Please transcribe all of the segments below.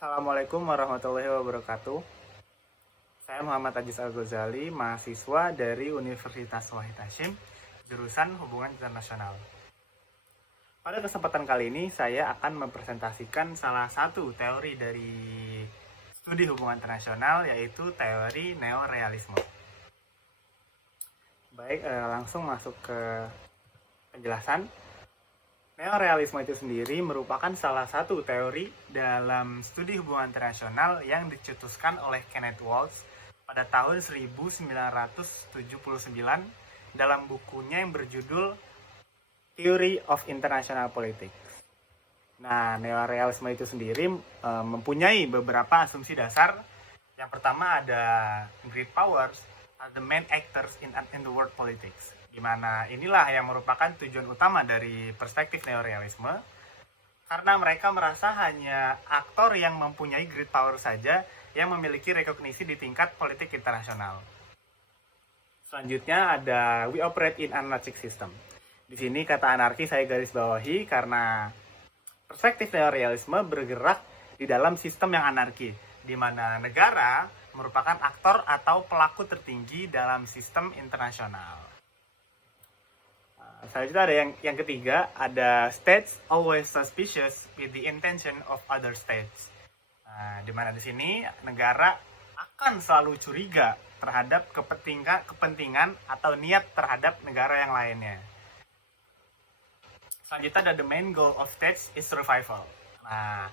Assalamualaikum warahmatullahi wabarakatuh. Saya Muhammad Aziz Al-Ghazali, mahasiswa dari Universitas Wahid Hasyim, jurusan Hubungan Internasional. Pada kesempatan kali ini, saya akan mempresentasikan salah satu teori dari studi hubungan internasional, yaitu teori neorealisme. Baik, langsung masuk ke penjelasan. Neorealisme itu sendiri merupakan salah satu teori dalam studi hubungan internasional yang dicetuskan oleh Kenneth Waltz pada tahun 1979 dalam bukunya yang berjudul Theory of International Politics. Nah, neorealisme itu sendiri mempunyai beberapa asumsi dasar. Yang pertama ada great powers are the main actors in the world politics, di mana inilah yang merupakan tujuan utama dari perspektif neorealisme, karena mereka merasa hanya aktor yang mempunyai great power saja yang memiliki rekognisi di tingkat politik internasional. Selanjutnya ada we operate in anarchic system. Di sini kata anarki saya garis bawahi karena perspektif neorealisme bergerak di dalam sistem yang anarki, di mana negara merupakan aktor atau pelaku tertinggi dalam sistem internasional. Selanjutnya ada yang ketiga, ada states always suspicious with the intention of other states. Nah, di mana di sini negara akan selalu curiga terhadap kepentingan atau niat terhadap negara yang lainnya. Selanjutnya ada the main goal of states is survival. Nah,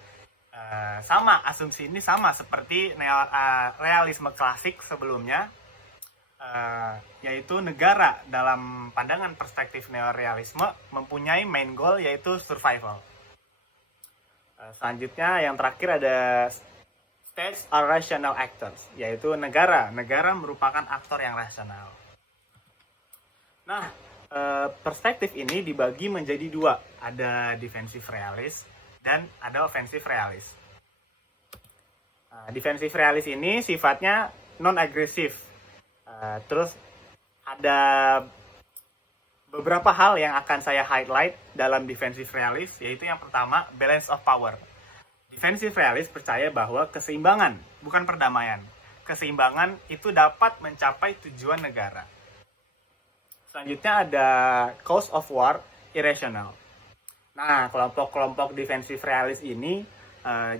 sama asumsi ini sama seperti realisme klasik sebelumnya. Yaitu negara dalam pandangan perspektif neorealisme mempunyai main goal yaitu survival. Selanjutnya yang terakhir ada states are rational actors, yaitu negara merupakan aktor yang rasional. Nah, perspektif ini dibagi menjadi dua, ada defensive realis dan ada offensive realis. Defensive realis ini sifatnya non-agresif. Terus ada beberapa hal yang akan saya highlight dalam defensive realist, yaitu yang pertama, balance of power. Defensive realist percaya bahwa keseimbangan, bukan perdamaian, keseimbangan itu dapat mencapai tujuan negara. Selanjutnya ada cause of war irrational. Nah, kelompok-kelompok defensive realist ini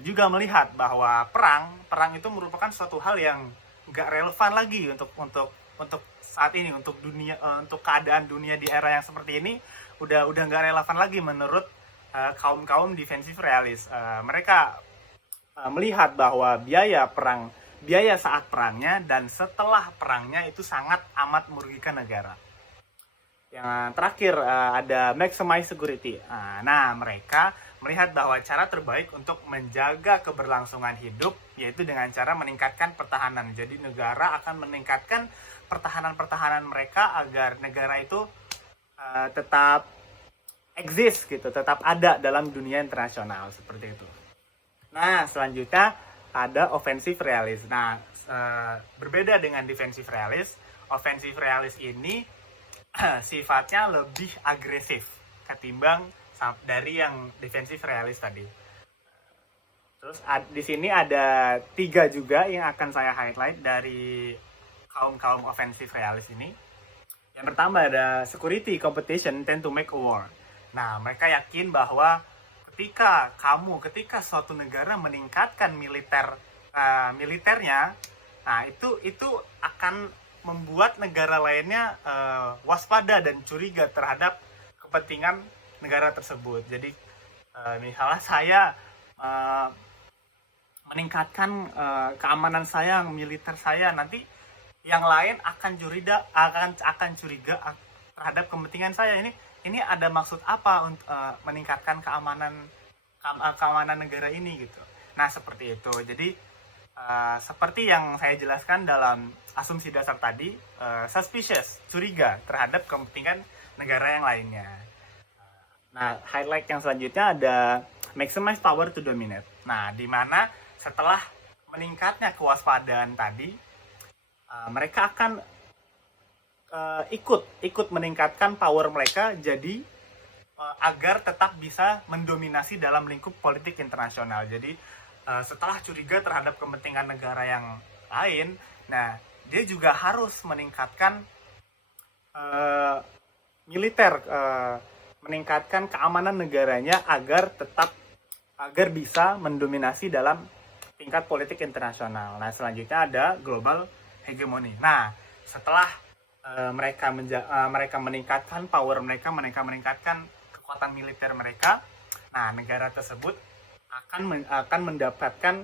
juga melihat bahwa perang itu merupakan suatu hal yang nggak relevan lagi untuk saat ini, untuk dunia, untuk keadaan dunia di era yang seperti ini udah nggak relevan lagi menurut kaum defensive realis. Mereka melihat bahwa biaya saat perangnya dan setelah perangnya itu sangat amat merugikan negara. Yang terakhir ada maximize security. Nah, mereka melihat bahwa cara terbaik untuk menjaga keberlangsungan hidup yaitu dengan cara meningkatkan pertahanan. Jadi negara akan meningkatkan pertahanan mereka agar negara itu tetap exist gitu, tetap ada dalam dunia internasional seperti itu. Nah, selanjutnya ada offensive realis. Nah, berbeda dengan defensive realis, offensive realis ini sifatnya lebih agresif ketimbang dari yang defensive realis tadi. Terus di sini ada 3 juga yang akan saya highlight dari kaum offensive realis ini. Yang pertama ada security competition tend to make a war. Nah, mereka yakin bahwa ketika suatu negara meningkatkan militernya, nah itu akan membuat negara lainnya waspada dan curiga terhadap kepentingan negara tersebut. Jadi misalnya saya meningkatkan keamanan saya, militer saya, nanti yang lain akan curiga terhadap kepentingan saya. Ini ada maksud apa untuk meningkatkan keamanan negara ini gitu. Nah, seperti itu. Jadi seperti yang saya jelaskan dalam asumsi dasar tadi, suspicious, curiga terhadap kepentingan negara yang lainnya. Nah, highlight yang selanjutnya ada maximize power to dominate. Nah, di mana setelah meningkatnya kewaspadaan tadi, mereka akan ikut meningkatkan power mereka, jadi agar tetap bisa mendominasi dalam lingkup politik internasional. Jadi setelah curiga terhadap kepentingan negara yang lain, nah dia juga harus meningkatkan militer, meningkatkan keamanan negaranya agar bisa mendominasi dalam tingkat politik internasional. Nah, selanjutnya ada global hegemoni. Nah, setelah mereka meningkatkan power mereka meningkatkan kekuatan militer mereka, nah negara tersebut akan mendapatkan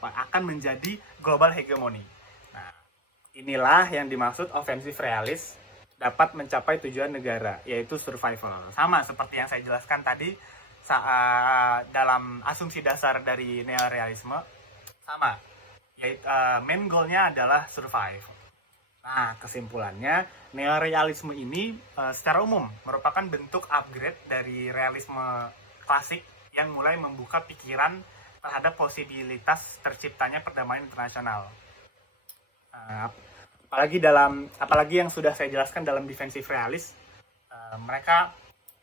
akan menjadi global hegemoni. Nah, inilah yang dimaksud offensive realist dapat mencapai tujuan negara, yaitu survival. Sama seperti yang saya jelaskan tadi dalam asumsi dasar dari neorealisme, sama, yaitu main goalnya adalah survive. Nah, kesimpulannya, neorealisme ini secara umum merupakan bentuk upgrade dari realisme klasik yang mulai membuka pikiran terhadap posibilitas terciptanya perdamaian internasional. Apalagi yang sudah saya jelaskan dalam defensive realist, mereka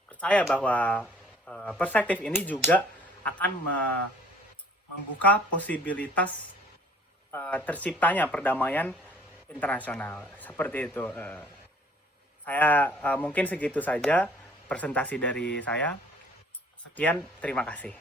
percaya bahwa perspektif ini juga akan membuka posibilitas terciptanya perdamaian internasional. Seperti itu. Saya mungkin segitu saja presentasi dari saya. Sekian, terima kasih.